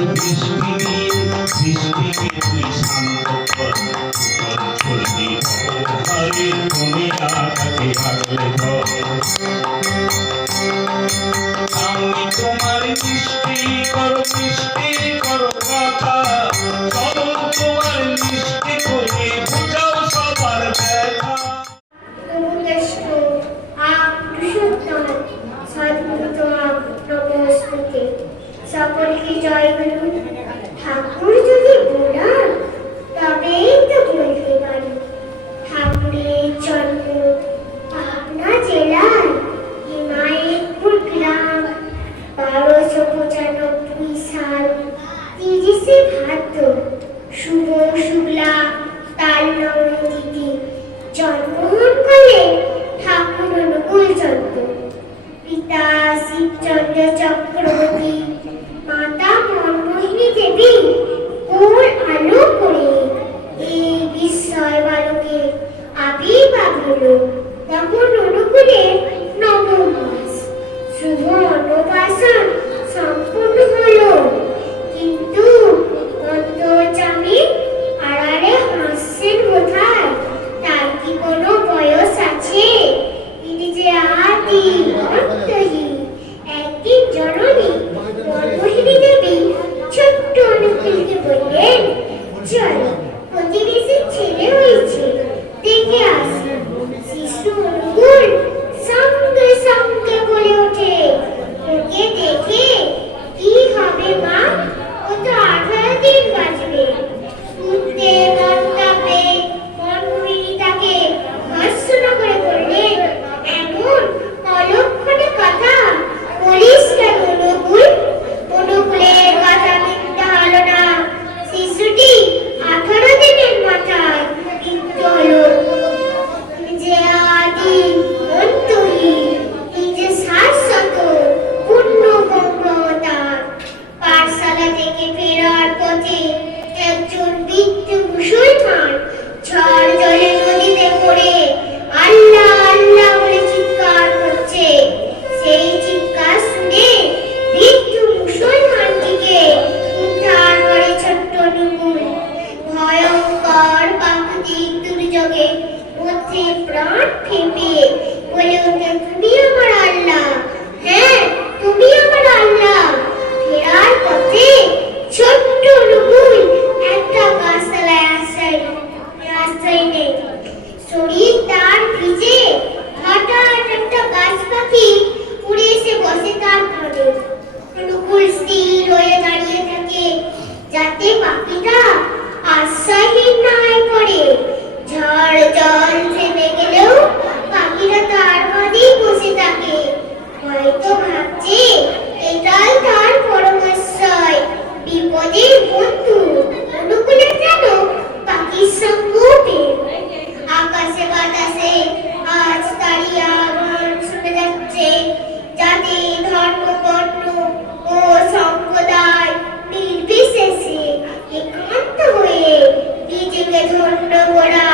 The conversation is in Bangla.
সৃষ্টি নিয়ে সৃষ্টিকে তুই শান্ত কর তুমি আটাকে আগলে ধর সকলকে জয় গুরু ঠাকুর যদি বোলান তবেই তো বলতে পারি। ঠাকুরের জন্ম পাবনা জেলায় হিমায়তপুর গ্রাম। বারোশো পঁচানব্বই সাল তিরিশে ভাদ্র শুভ শুক্লা তার নবমীতিথি জন্মগ্রহণ করলেন ঠাকুর অনুকূল চন্দ্র। পিতা Shibchandra Chakraborty dulu. Yang dulu boleh. Pipi. கொண்டு போனார்